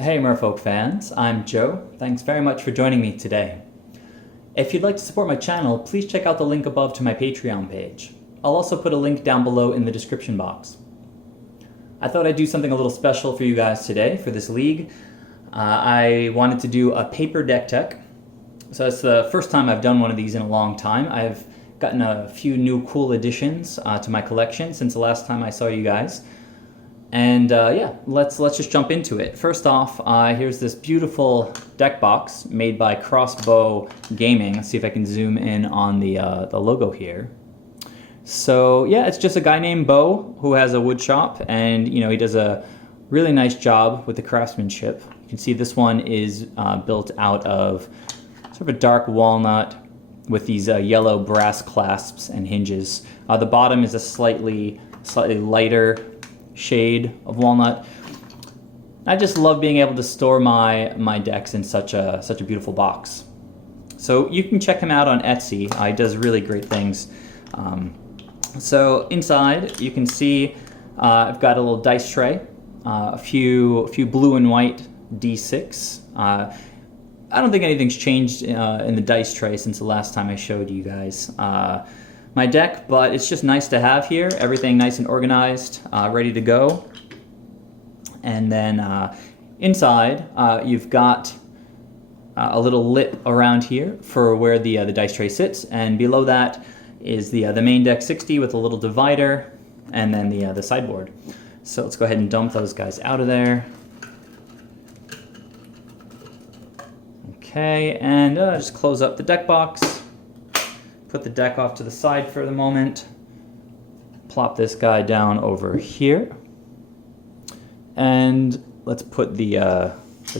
Hey Merfolk fans, I'm Joe. Thanks very much for joining me today. If you'd like to support my channel, please check out the link above to my Patreon page. I'll also put a link down below in the description box. I thought I'd do something a little special for you guys today for this league. I wanted to do a paper deck tech. So that's the first time I've done one of these in a long time. I've gotten a few new cool additions to my collection since the last time I saw you guys. And yeah, let's just jump into it. First off, here's this beautiful deck box made by Crossbow Gaming. Let's see if I can zoom in on the logo here. So yeah, it's just a guy named Bo who has a wood shop, and he does a really nice job with the craftsmanship. You can see this one is built out of sort of a dark walnut with these yellow brass clasps and hinges. The bottom is a slightly lighter shade of walnut. I just love being able to store my decks in such a beautiful box. So you can check him out on Etsy. He does really great things. So inside you can see I've got a little dice tray, a few blue and white D6. I don't think anything's changed in the dice tray since the last time I showed you guys my deck, but it's just nice to have here. Everything nice and organized, ready to go. And then inside, you've got a little lip around here for where the dice tray sits, and below that is the main deck 60 with a little divider, and then the sideboard. So let's go ahead and dump those guys out of there. Okay, and just close up the deck box. Put the deck off to the side for the moment. Plop this guy down over here. And let's put the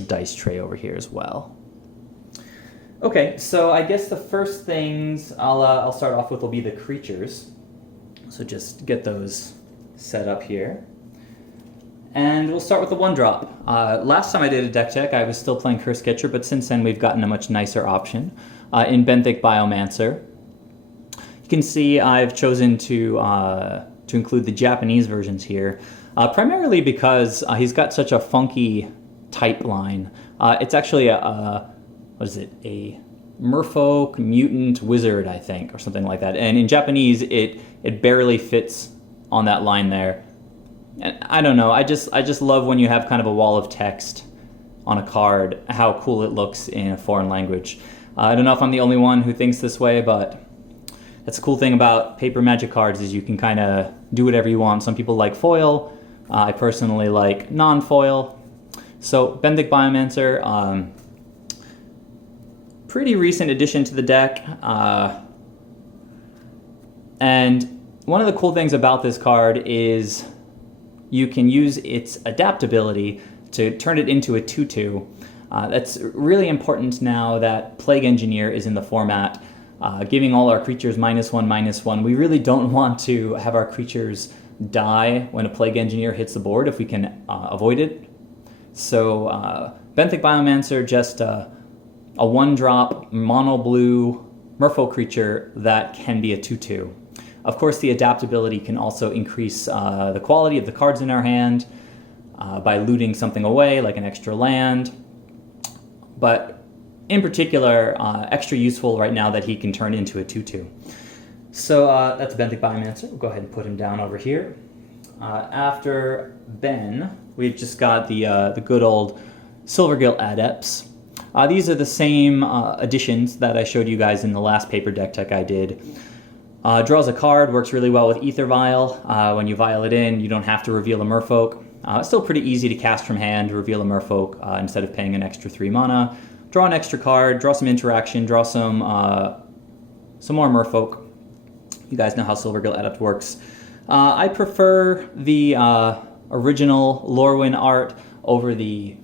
dice tray over here as well. Okay, so I guess the first things I'll start off with will be the creatures. So just get those set up here. And we'll start with the one drop. Last time I did a deck check, I was still playing Curse Catcher, but since then we've gotten a much nicer option in Benthic Biomancer. You can see I've chosen to include the Japanese versions here, primarily because he's got such a funky type line. It's actually a Merfolk Mutant Wizard, I think, or something like that. And in Japanese, it barely fits on that line there. And I don't know. I just love when you have kind of a wall of text on a card, how cool it looks in a foreign language. I don't know if I'm the only one who thinks this way, but that's the cool thing about paper Magic cards is you can kind of do whatever you want. Some people like foil. I personally like non-foil. So Benthic Biomancer, pretty recent addition to the deck. And one of the cool things about this card is you can use its adaptability to turn it into a 2/2. That's really important now that Plague Engineer is in the format. Giving all our creatures -1/-1. We really don't want to have our creatures die when a Plague Engineer hits the board if we can avoid it. So Benthic Biomancer, just a 1-drop mono blue Merfolk creature that can be a 2/2. Of course, the adaptability can also increase the quality of the cards in our hand by looting something away, like an extra land. But in particular, extra useful right now that he can turn into a 2/2. So that's Benthic Biomancer. We'll go ahead and put him down over here. After Ben, we've just got the good old Silvergill Adepts. These are the same additions that I showed you guys in the last paper deck tech I did. Draws a card, works really well with AEther Vial. When you vial it in, you don't have to reveal a Merfolk. It's still pretty easy to cast from hand, reveal a Merfolk instead of paying an extra 3 mana. Draw an extra card, draw some interaction, draw some more Merfolk. You guys know how Silvergill Adept works. I prefer the original Lorwyn art over the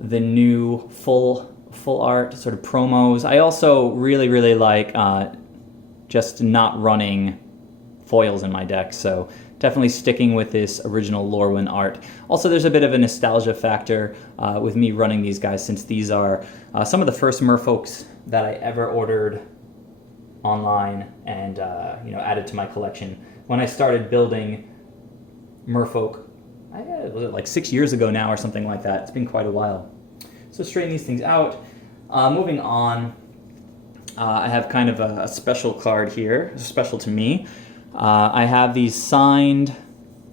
new full art sort of promos. I also really like just not running foils in my deck, so definitely sticking with this original Lorwyn art. Also, there's a bit of a nostalgia factor with me running these guys, since these are some of the first Merfolks that I ever ordered online and added to my collection. When I started building Merfolk was it like 6 years ago now or something like that. It's been quite a while. So straighten these things out. Moving on, I have kind of a special card here, special to me. I have these signed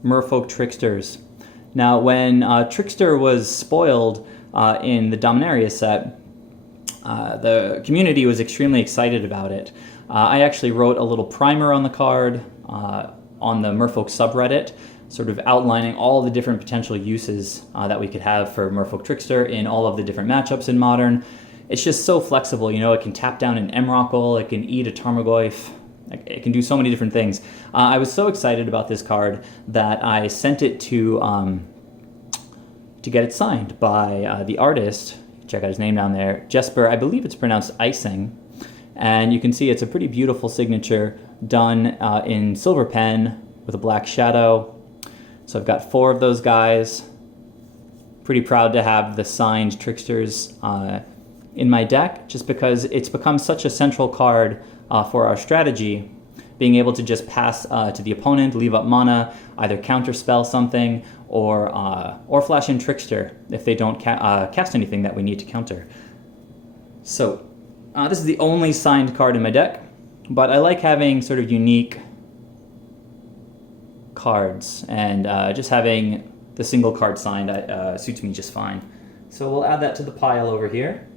Merfolk Tricksters. Now, when Trickster was spoiled in the Dominaria set, the community was extremely excited about it. I actually wrote a little primer on the card on the Merfolk subreddit, sort of outlining all the different potential uses that we could have for Merfolk Trickster in all of the different matchups in Modern. It's just so flexible, you know, it can tap down an Emrakul, it can eat a Tarmogoyf, it can do so many different things. I was so excited about this card that I sent it to get it signed by the artist. Check out his name down there, Jesper, I believe it's pronounced Icing. And you can see it's a pretty beautiful signature done in silver pen with a black shadow. So I've got 4 of those guys. Pretty proud to have the signed Tricksters in my deck, just because it's become such a central card for our strategy, being able to just pass to the opponent, leave up mana, either counterspell something, or flash in Trickster if they don't cast anything that we need to counter. So this is the only signed card in my deck, but I like having sort of unique cards, and just having the single card signed suits me just fine. So we'll add that to the pile over here.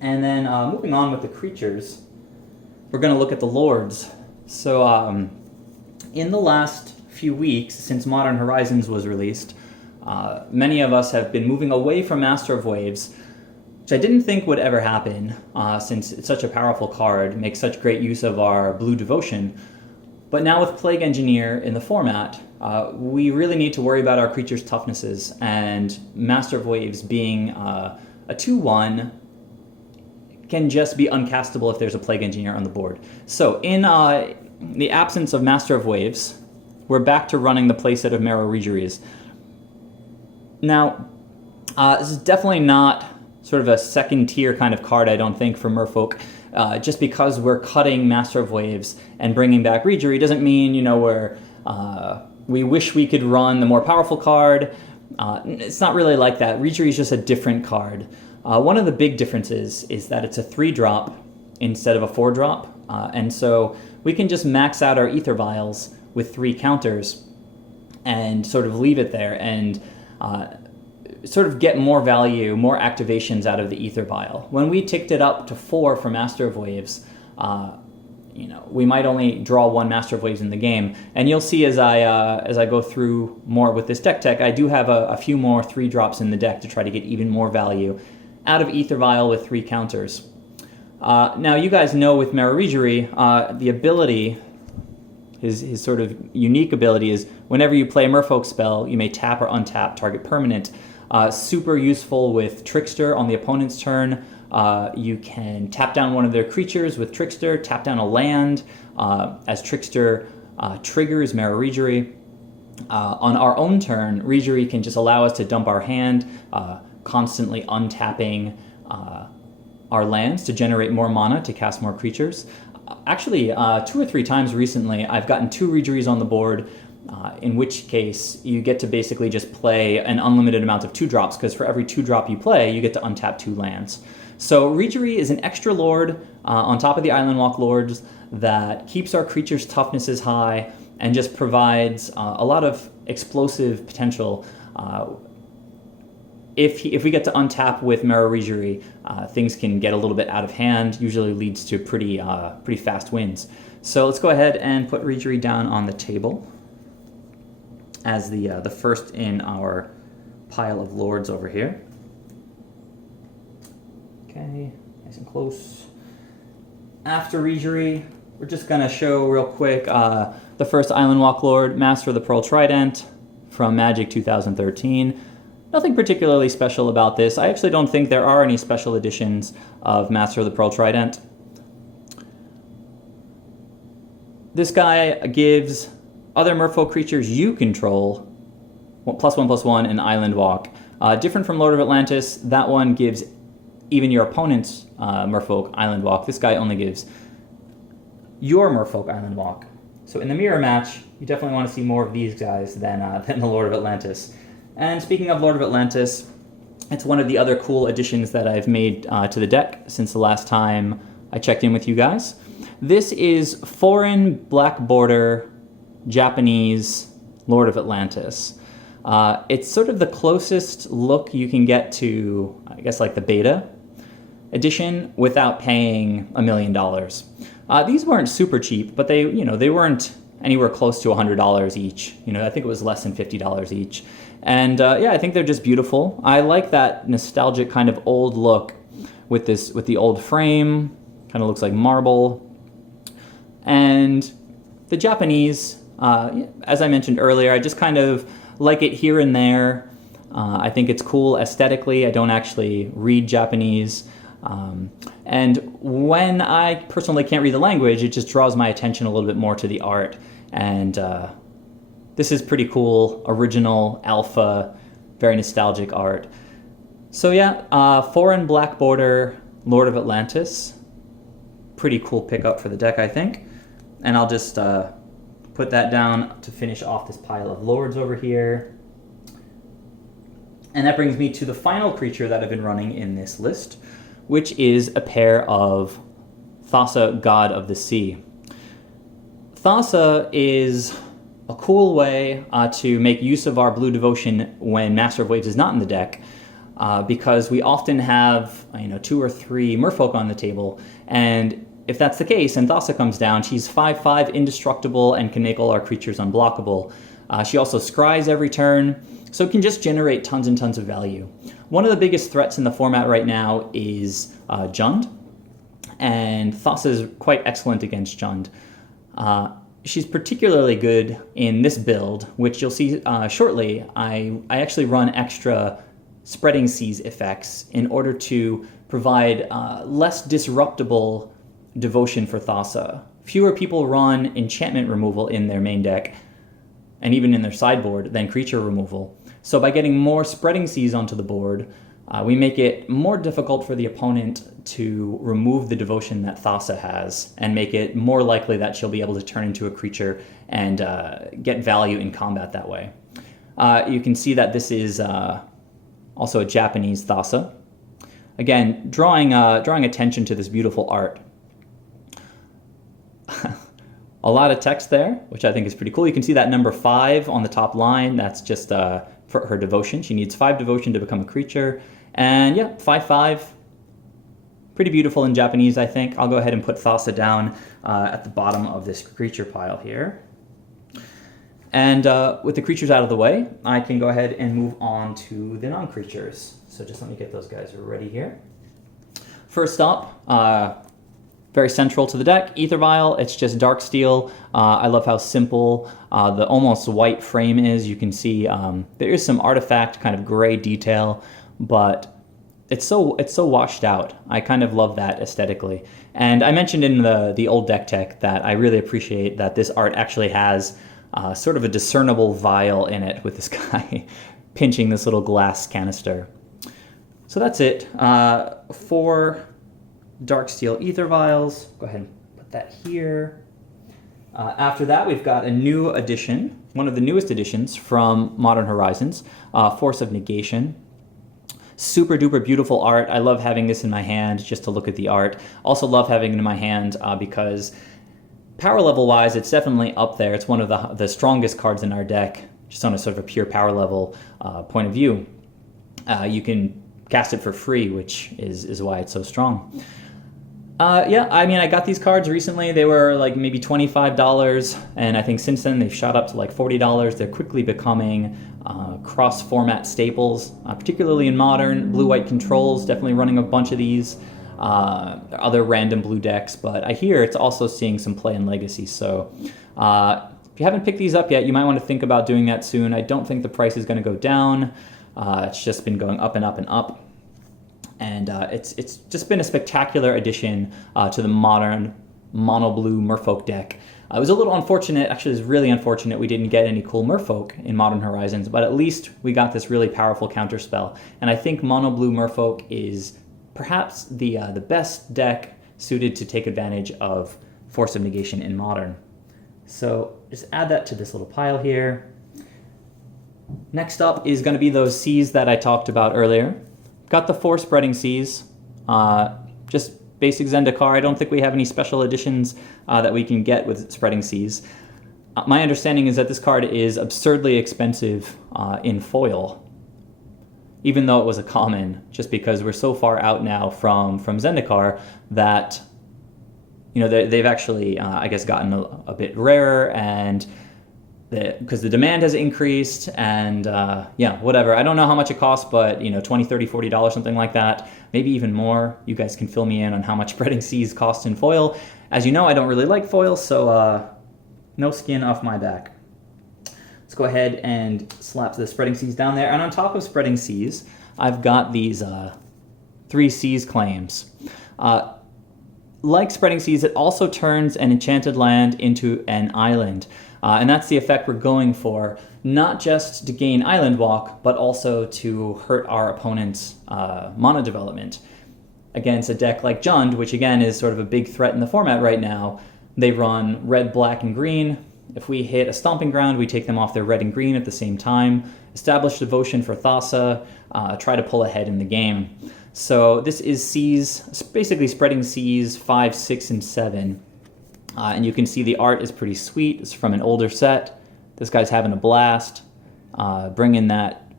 And then moving on with the creatures, we're going to look at the lords. So in the last few weeks, since Modern Horizons was released, many of us have been moving away from Master of Waves, which I didn't think would ever happen, since it's such a powerful card, makes such great use of our blue devotion. But now with Plague Engineer in the format, we really need to worry about our creatures' toughnesses, and Master of Waves being a 2/1 can just be uncastable if there's a Plague Engineer on the board. So in the absence of Master of Waves, we're back to running the playset of Merrow Reejereys. Now, this is definitely not sort of a second-tier kind of card, I don't think, for Merfolk. Just because we're cutting Master of Waves and bringing back Reejerey doesn't mean, you know, we wish we could run the more powerful card. It's not really like that. Reejerey is just a different card. One of the big differences is that it's a 3-drop instead of a 4-drop, and so we can just max out our AEther Vials with 3 counters and sort of leave it there and sort of get more value, more activations out of the AEther Vial. When we ticked it up to 4 for Master of Waves, you know, we might only draw 1 Master of Waves in the game, and you'll see as I go through more with this deck tech, I do have a few more 3-drops in the deck to try to get even more value out of AEther Vial with 3 counters. Now, you guys know with Merrow Reejerey, the ability, his sort of unique ability is whenever you play a Merfolk spell, you may tap or untap target permanent. Super useful with Trickster on the opponent's turn. You can tap down one of their creatures with Trickster, tap down a land as Trickster triggers Merrow Reejerey. On our own turn, Reejerey can just allow us to dump our hand, constantly untapping our lands to generate more mana to cast more creatures. Actually, 2 or 3 times recently, I've gotten 2 Reejereys on the board, in which case you get to basically just play an unlimited amount of 2-drops, because for every 2-drop you play, you get to untap 2 lands. So Reejerey is an extra lord on top of the Island Walk lords that keeps our creatures' toughnesses high and just provides a lot of explosive potential. If we get to untap with Merrow Reejerey, things can get a little bit out of hand, usually leads to pretty fast wins. So let's go ahead and put Reejerey down on the table as the first in our pile of lords over here. Okay, nice and close. After Reejerey, we're just gonna show real quick the first Island Walk Lord, Master of the Pearl Trident from Magic 2013. Nothing particularly special about this. I actually don't think there are any special editions of Master of the Pearl Trident. This guy gives other Merfolk creatures you control +1/+1 and Island Walk. Different from Lord of Atlantis, that one gives even your opponent's Merfolk Island Walk. This guy only gives your Merfolk Island Walk. So in the mirror match, you definitely want to see more of these guys than the Lord of Atlantis. And speaking of Lord of Atlantis, it's one of the other cool additions that I've made to the deck since the last time I checked in with you guys. This is foreign black border Japanese Lord of Atlantis. It's sort of the closest look you can get to, I guess, like the beta edition without paying $1 million. These weren't super cheap, but they weren't anywhere close to $100 each. I think it was less than $50 each. And yeah, I think they're just beautiful. I like that nostalgic kind of old look with the old frame. Kind of looks like marble. And the Japanese, as I mentioned earlier, I just kind of like it here and there. I think it's cool aesthetically. I don't actually read Japanese. And when I personally can't read the language, it just draws my attention a little bit more to the art. And this is pretty cool, original, alpha, very nostalgic art. So yeah, foreign black border, Lord of Atlantis. Pretty cool pickup for the deck, I think. And I'll just put that down to finish off this pile of lords over here. And that brings me to the final creature that I've been running in this list, which is a pair of Thassa, God of the Sea. Thassa is a cool way to make use of our blue devotion when Master of Waves is not in the deck, because we often have 2 or 3 merfolk on the table, and if that's the case and Thassa comes down, she's 5/5 indestructible and can make all our creatures unblockable. She also scries every turn, so it can just generate tons and tons of value. One of the biggest threats in the format right now is Jund, and Thassa is quite excellent against Jund. She's particularly good in this build, which you'll see shortly. I actually run extra Spreading Seas effects in order to provide less disruptible devotion for Thassa. Fewer people run enchantment removal in their main deck, and even in their sideboard, than creature removal. So by getting more Spreading Seas onto the board, we make it more difficult for the opponent to remove the devotion that Thassa has, and make it more likely that she'll be able to turn into a creature and get value in combat that way. You can see that this is also a Japanese Thassa. Again, drawing attention to this beautiful art. A lot of text there, which I think is pretty cool. You can see that number 5 on the top line. That's just for her devotion. She needs 5 devotion to become a creature. And yeah, 5/5. Pretty beautiful in Japanese, I think. I'll go ahead and put Thassa down at the bottom of this creature pile here. And with the creatures out of the way, I can go ahead and move on to the non-creatures. So just let me get those guys ready here. First up, very central to the deck, Aether Vial. It's just dark steel. I love how simple the almost white frame is. You can see there is some artifact kind of gray detail, but it's so washed out. I kind of love that aesthetically. And I mentioned in the old deck tech that I really appreciate that this art actually has sort of a discernible vial in it with this guy pinching this little glass canister. So that's it. 4 dark steel Aether Vials. Go ahead and put that here. After that, we've got a new addition, one of the newest additions from Modern Horizons, Force of Negation. Super duper beautiful art. I love having this in my hand just to look at the art. Also love having it in my hand because power level wise, it's definitely up there. It's one of the strongest cards in our deck, just on a sort of a pure power level point of view. You can cast it for free, which is why it's so strong. Yeah, I mean, I got these cards recently. They were like maybe $25, and I think since then they've shot up to like $40. They're quickly becoming cross-format staples, particularly in Modern. Blue-white controls, definitely running a bunch of these. Other random blue decks, but I hear it's also seeing some play in Legacy. So if you haven't picked these up yet, you might want to think about doing that soon. I don't think the price is going to go down. It's just been going up and up and up. And it's just been a spectacular addition to the Modern mono blue Merfolk deck. It was a little unfortunate, actually it was really unfortunate we didn't get any cool Merfolk in Modern Horizons, but at least we got this really powerful counterspell. And I think mono blue Merfolk is perhaps the best deck suited to take advantage of Force of Negation in Modern. So just add that to this little pile here. Next up is going to be those seas that I talked about earlier. Got the 4 spreading seas, just basic Zendikar. I don't think we have any special editions that we can get with spreading seas. My understanding is that this card is absurdly expensive in foil, even though it was a common, just because we're so far out now from Zendikar that, you know, they've actually, I guess, gotten a bit rarer, and because the demand has increased, and yeah, whatever. I don't know how much it costs, but, you know, $20, $30, $40, something like that, maybe even more. You guys can fill me in on how much spreading seas cost in foil. As you know, I don't really like foil, so no skin off my back. Let's go ahead and slap the spreading seas down there. And on top of spreading seas, I've got these 3 seas claims. Like spreading seas, it also turns an enchanted land into an island. And that's the effect we're going for, not just to gain island walk, but also to hurt our opponent's mana development. Against a deck like Jund, which again is sort of a big threat in the format right now, they run red, black, and green. If we hit a Stomping Ground, we take them off their red and green at the same time. Establish Devotion for Thassa, try to pull ahead in the game. So this is seas, basically spreading seas 5, 6, and 7. And you can see the art is pretty sweet. It's from an older set. This guy's having a blast. Bringing that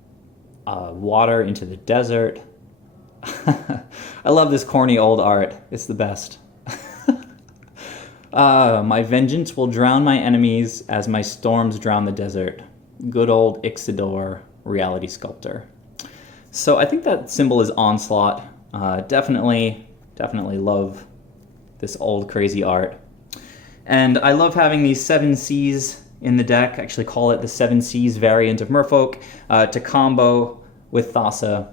water into the desert. I love this corny old art. It's the best. My vengeance will drown my enemies as my storms drown the desert. Good old Ixidor, Reality Sculptor. So I think that symbol is Onslaught. Definitely love this old crazy art. And I love having these 7 seas in the deck. I actually call it the 7 seas variant of Merfolk, to combo with Thassa.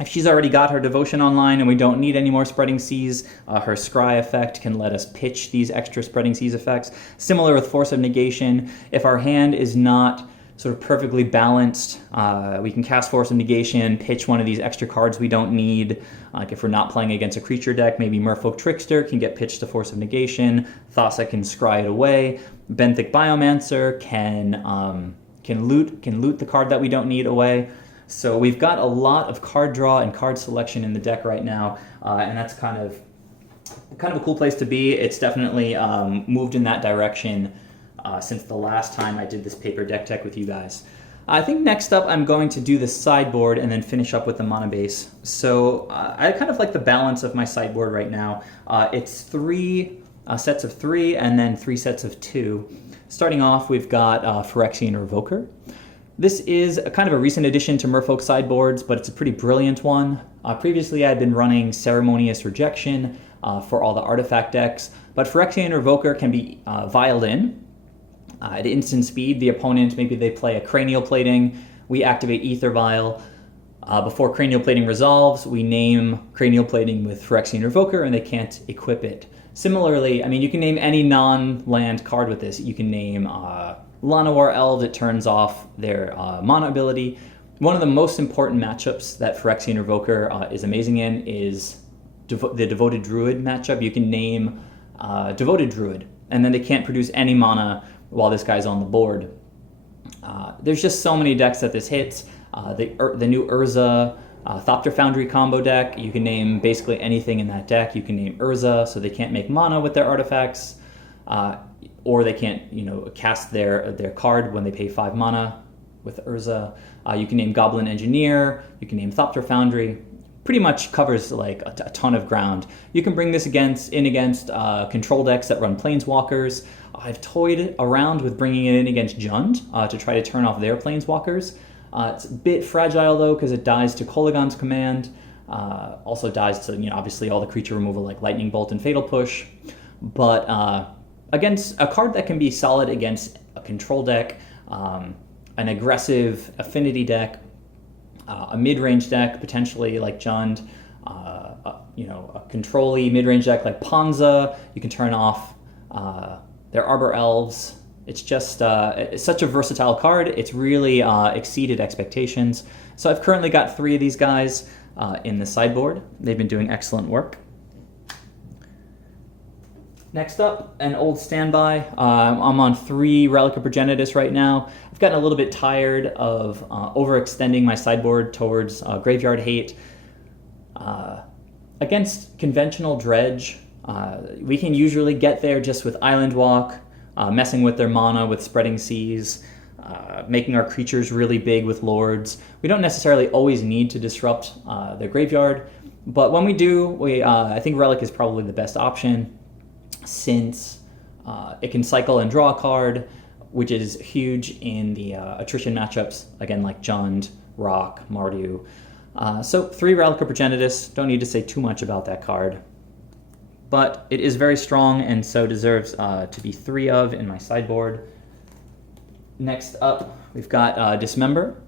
If she's already got her Devotion online and we don't need any more spreading seas, her Scry effect can let us pitch these extra spreading seas effects. Similar with Force of Negation, if our hand is not sort of perfectly balanced, we can cast Force of Negation, pitch one of these extra cards we don't need. Like if we're not playing against a creature deck, maybe Merfolk Trickster can get pitched to Force of Negation, Thassa can scry it away, Benthic Biomancer can loot the card that we don't need away. So we've got a lot of card draw and card selection in the deck right now, and that's kind of a cool place to be. It's definitely moved in that direction since the last time I did this paper deck tech with you guys. I think next up I'm going to do the sideboard and then finish up with the mana base. So I kind of like the balance of my sideboard right now. It's 3 sets of 3 and then 3 sets of 2. Starting off, we've got Phyrexian Revoker. This is a kind of a recent addition to Merfolk sideboards, but it's a pretty brilliant one. Previously, I had been running Ceremonious Rejection for all the artifact decks, but Phyrexian Revoker can be vialed in. At instant speed, the opponent, maybe they play a Cranial Plating, we activate AEther Vial. Before Cranial Plating resolves, we name Cranial Plating with Phyrexian Revoker, and they can't equip it. Similarly, I mean, you can name any non-land card with this. You can name Llanowar Elves, it turns off their mana ability. One of the most important matchups that Phyrexian Revoker is amazing in is the Devoted Druid matchup. You can name Devoted Druid, and then they can't produce any mana while this guy's on the board. There's just so many decks that this hits. The new Urza Thopter Foundry combo deck, you can name basically anything in that deck. You can name Urza, so they can't make mana with their artifacts. Or they can't, cast their card when they pay 5 mana with Urza. You can name Goblin Engineer. You can name Thopter Foundry. Pretty much covers like a ton of ground. You can bring this against control decks that run Planeswalkers. I've toyed around with bringing it in against Jund to try to turn off their Planeswalkers. It's a bit fragile though because it dies to Kolaghan's Command. Also dies to obviously all the creature removal like Lightning Bolt and Fatal Push. But against a card that can be solid against a control deck, an aggressive affinity deck, a mid-range deck potentially like Jund, a control-y mid-range deck like Ponza. You can turn off their Arbor Elves. It's just it's such a versatile card. It's really exceeded expectations. So I've currently got 3 of these guys in the sideboard. They've been doing excellent work. Next up, an old standby. I'm on 3 Relic of Progenitus right now. I've gotten a little bit tired of overextending my sideboard towards graveyard hate. Against conventional dredge, we can usually get there just with Island Walk, messing with their mana with Spreading Seas, making our creatures really big with Lords. We don't necessarily always need to disrupt their graveyard, but when we do, I think Relic is probably the best option, since it can cycle and draw a card, which is huge in the attrition matchups, again, like Jund, Rock, Mardu. So 3 Relic of Progenitus, don't need to say too much about that card. But it is very strong and so deserves to be 3 of in my sideboard. Next up, we've got Dismember.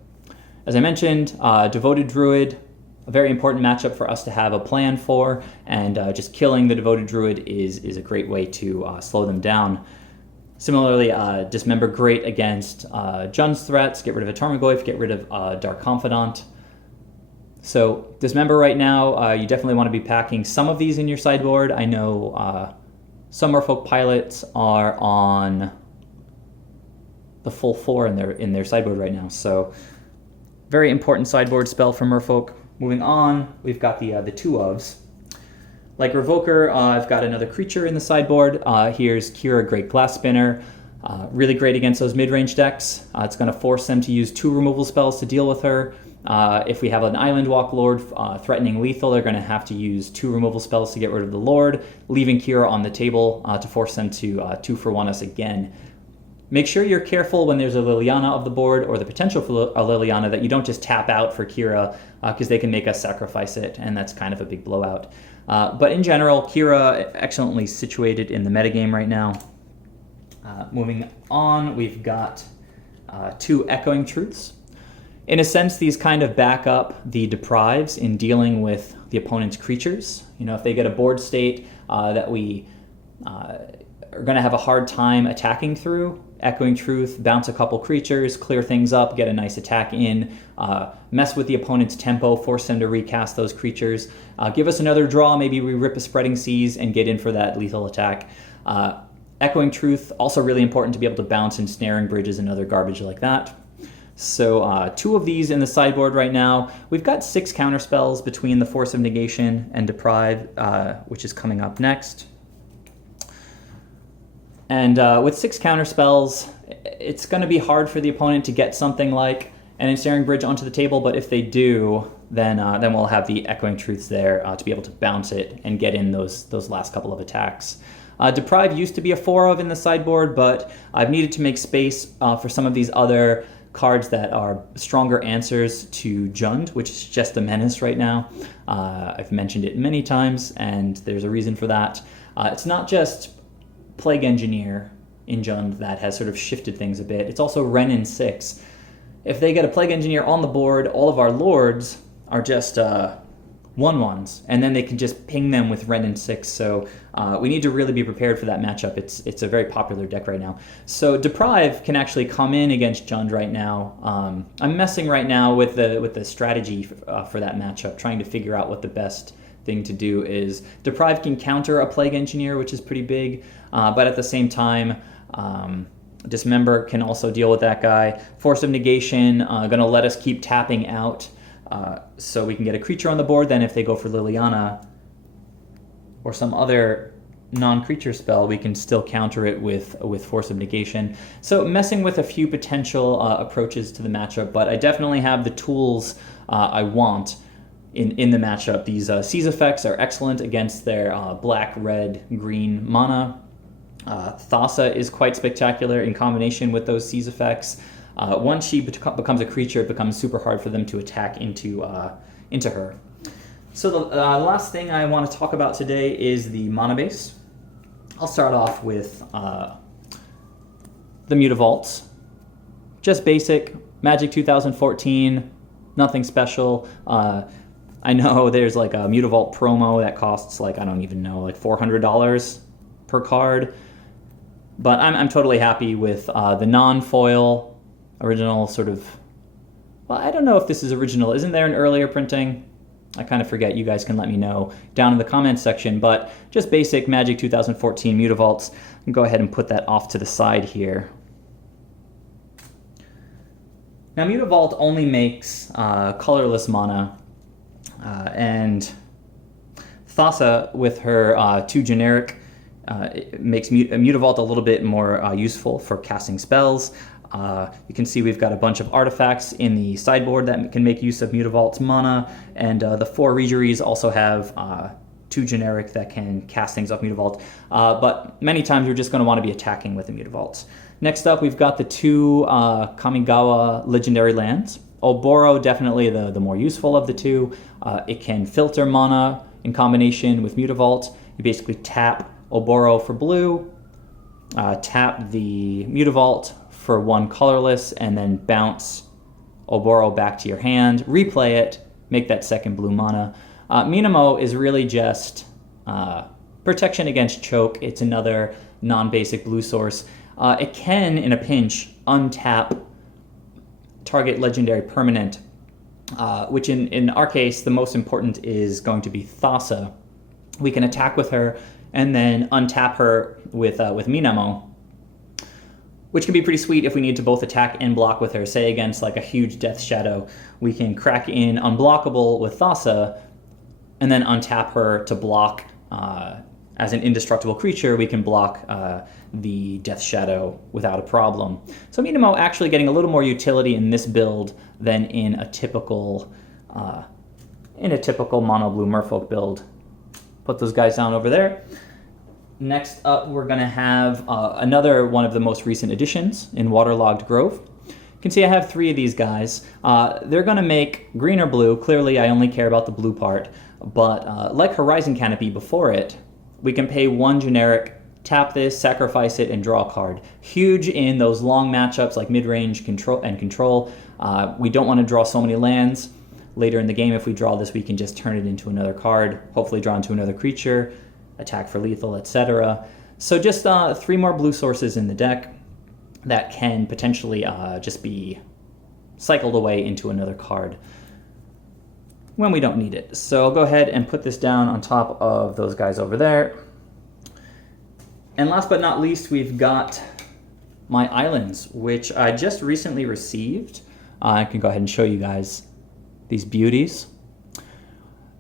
As I mentioned, Devoted Druid, a very important matchup for us to have a plan for, and just killing the Devoted Druid is a great way to slow them down. Similarly, Dismember great against Jund's threats, get rid of a Tarmogoyf, get rid of Dark Confidant. So Dismember right now, you definitely want to be packing some of these in your sideboard. I know some Merfolk pilots are on the full 4 in their sideboard right now, so very important sideboard spell for Merfolk. Moving on, we've got the 2 ofs. Like Revoker, I've got another creature in the sideboard. Here's Kira, Great Glass Spinner. Really great against those mid-range decks. It's going to force them to use 2 removal spells to deal with her. If we have an Island Walk Lord threatening lethal, they're going to have to use 2 removal spells to get rid of the Lord, leaving Kira on the table to force them to 2-for-1 us again. Make sure you're careful when there's a Liliana of the board, or the potential for a Liliana, that you don't just tap out for Kira, because they can make us sacrifice it, and that's kind of a big blowout. But in general, Kira excellently situated in the metagame right now. Moving on, we've got 2 Echoing Truths. In a sense, these kind of back up the Deprives in dealing with the opponent's creatures. You know, if they get a board state that we are going to have a hard time attacking through, Echoing Truth, bounce a couple creatures, clear things up, get a nice attack in, mess with the opponent's tempo, force them to recast those creatures, give us another draw, maybe we rip a Spreading Seas and get in for that lethal attack. Echoing Truth, also really important to be able to bounce Ensnaring Bridges and other garbage like that. So 2 of these in the sideboard right now. We've got 6 counterspells between the Force of Negation and Deprive, which is coming up next. And with 6 counterspells, it's going to be hard for the opponent to get something like an Ensnaring Bridge onto the table, but if they do, then we'll have the Echoing Truths there to be able to bounce it and get in those last couple of attacks. Deprive used to be a 4 of in the sideboard, but I've needed to make space for some of these other cards that are stronger answers to Jund, which is just a menace right now. I've mentioned it many times, and there's a reason for that. It's not just Plague Engineer in Jund that has sort of shifted things a bit. It's also Wrenn and 6. If they get a Plague Engineer on the board, all of our Lords are just 1/1s, and then they can just ping them with Wrenn and 6. So we need to really be prepared for that matchup. It's a very popular deck right now. So Deprive can actually come in against Jund right now. I'm messing right now with the strategy for that matchup, trying to figure out what the best thing to do is. Deprive can counter a Plague Engineer, which is pretty big, but at the same time, Dismember can also deal with that guy. Force of Negation, going to let us keep tapping out so we can get a creature on the board. Then if they go for Liliana or some other non-creature spell, we can still counter it with Force of Negation. So messing with a few potential approaches to the matchup, but I definitely have the tools I want in the matchup. These Seize effects are excellent against their black, red, green mana. Thassa is quite spectacular in combination with those Seize effects. Once she becomes a creature, it becomes super hard for them to attack into her. So the last thing I want to talk about today is the mana base. I'll start off with the Mutavaults. Just basic, Magic 2014, nothing special. I know there's like a Mutavault promo that costs like, I don't even know, like $400 per card. But I'm totally happy with the non-foil original sort of... Well, I don't know if this is original. Isn't there an earlier printing? I kind of forget. You guys can let me know down in the comments section, but just basic Magic 2014 Mutavaults. Go ahead and put that off to the side here. Now, Mutavault only makes colorless mana, and Thassa, with her 2 generic, it makes Mutavault a little bit more useful for casting spells. You can see we've got a bunch of artifacts in the sideboard that can make use of Mutavault's mana, and the 4 Reejereys also have 2 generic that can cast things off Mutavault, but many times you're just going to want to be attacking with the Mutavaults. Next up, we've got the 2 Kamigawa legendary lands. Oboro, definitely the more useful of the 2. It can filter mana in combination with Mutavault. You basically tap Oboro for blue, tap the Mutavault for 1 colorless, and then bounce Oboro back to your hand, replay it, make that 2nd blue mana. Minamo is really just protection against choke. It's another non-basic blue source. It can, in a pinch, untap target legendary permanent, which in our case, the most important is going to be Thassa. We can attack with her and then untap her with Minamo, which can be pretty sweet if we need to both attack and block with her. Say against like a huge Death Shadow, we can crack in Unblockable with Thassa and then untap her to block. As an indestructible creature, we can block the Death Shadow without a problem. So Minamo actually getting a little more utility in this build than in a typical mono blue Merfolk build. Put those guys down over there. Next up, we're going to have another one of the most recent additions in Waterlogged Grove. You can see I have 3 of these guys. They're going to make green or blue. Clearly, I only care about the blue part. But like Horizon Canopy before it, we can pay 1 generic, tap this, sacrifice it, and draw a card. Huge in those long matchups like mid-range control. We don't want to draw so many lands. Later in the game, if we draw this, we can just turn it into another card, hopefully draw into another creature, attack for lethal, etc. So just 3 more blue sources in the deck that can potentially just be cycled away into another card when we don't need it. So I'll go ahead and put this down on top of those guys over there. And last but not least, we've got my islands, which I just recently received. I can go ahead and show you guys these beauties.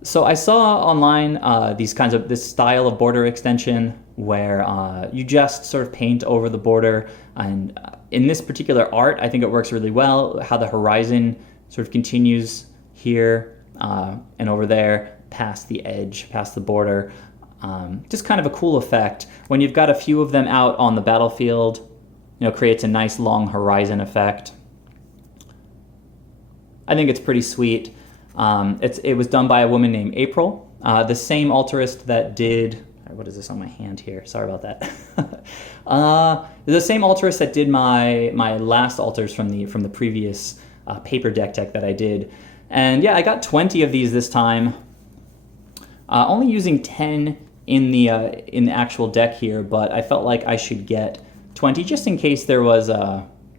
So I saw online this style of border extension where you just sort of paint over the border. And in this particular art, I think it works really well, how the horizon sort of continues here and over there, past the edge, past the border. Just kind of a cool effect. When you've got a few of them out on the battlefield, creates a nice long horizon effect. I think it's pretty sweet. It was done by a woman named April, the same altarist that did... What is this on my hand here? Sorry about that. The same altarist that did my last altars from the previous paper deck that I did. And yeah, I got 20 of these this time. Only using 10 in the actual deck here, but I felt like I should get 20 just in case there was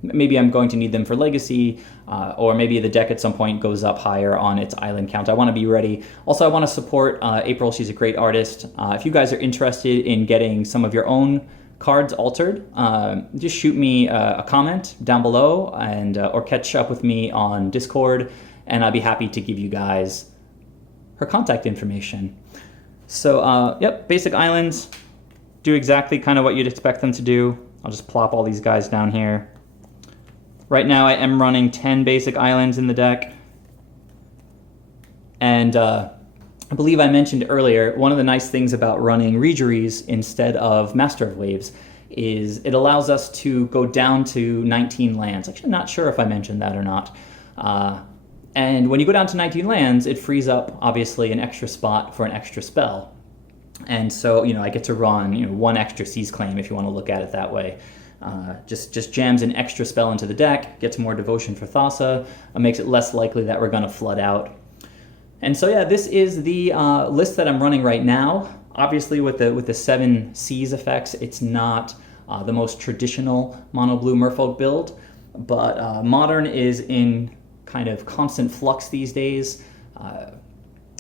maybe I'm going to need them for Legacy, or maybe the deck at some point goes up higher on its island count. I want to be ready. Also, I want to support April. She's a great artist. If you guys are interested in getting some of your own cards altered, just shoot me a comment down below and or catch up with me on Discord, and I'd be happy to give you guys her contact information. So, yep, basic islands do exactly kind of what you'd expect them to do. I'll just plop all these guys down here. Right now I am running 10 basic islands in the deck. And I believe I mentioned earlier, one of the nice things about running Reejereys instead of Master of Waves is it allows us to go down to 19 lands. Actually, I'm not sure if I mentioned that or not. And when you go down to 19 lands, it frees up, obviously, an extra spot for an extra spell. And so, I get to run, 1 extra Seize Claim, if you want to look at it that way. Just jams an extra spell into the deck, gets more devotion for Thassa, makes it less likely that we're going to flood out. And so, yeah, this is the list that I'm running right now. Obviously, with the 7 Seas effects, it's not the most traditional mono blue Merfolk build, but Modern is in kind of constant flux these days.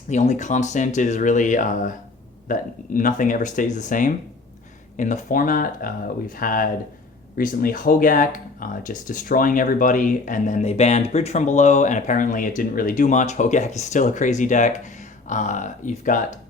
The only constant is really that nothing ever stays the same. In the format, we've had recently Hogak just destroying everybody, and then they banned Bridge from Below, and apparently it didn't really do much. Hogak is still a crazy deck. You've got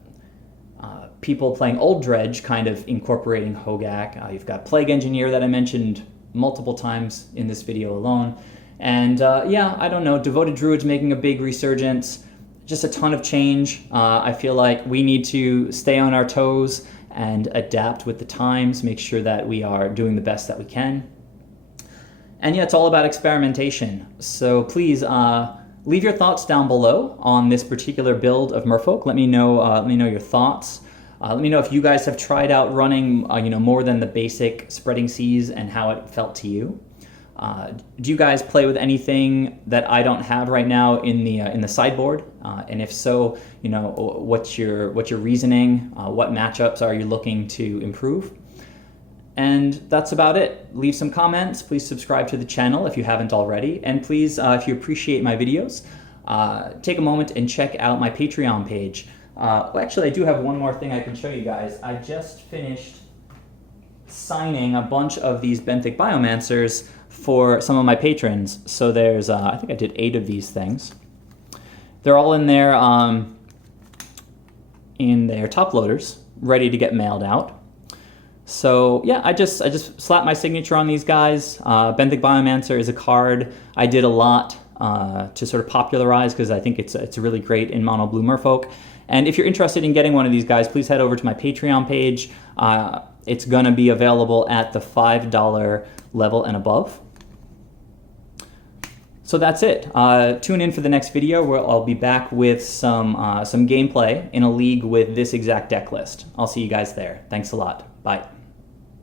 people playing Old Dredge kind of incorporating Hogak. You've got Plague Engineer that I mentioned multiple times in this video alone. And yeah, I don't know, Devoted Druid's making a big resurgence. Just a ton of change. I feel like we need to stay on our toes and adapt with the times, make sure that we are doing the best that we can. And yeah, it's all about experimentation. So please leave your thoughts down below on this particular build of Merfolk. Let me know your thoughts. Let me know if you guys have tried out running more than the basic Spreading Seas and how it felt to you. Do you guys play with anything that I don't have right now in the sideboard? And if so, what's your reasoning? What matchups are you looking to improve? And that's about it. Leave some comments. Please subscribe to the channel if you haven't already. And please, if you appreciate my videos, take a moment and check out my Patreon page. Well, actually, I do have one more thing I can show you guys. I just finished signing a bunch of these Benthic Biomancers for some of my patrons. So there's, I think I did 8 of these things. They're all in their top loaders, ready to get mailed out. So yeah, I just slapped my signature on these guys. Benthic Biomancer is a card I did a lot to sort of popularize because I think it's really great in mono blue Merfolk. And if you're interested in getting one of these guys, please head over to my Patreon page. It's gonna be available at the $5 level and above. So that's it. Tune in for the next video where I'll be back with some gameplay in a league with this exact deck list. I'll see you guys there. Thanks a lot. Bye.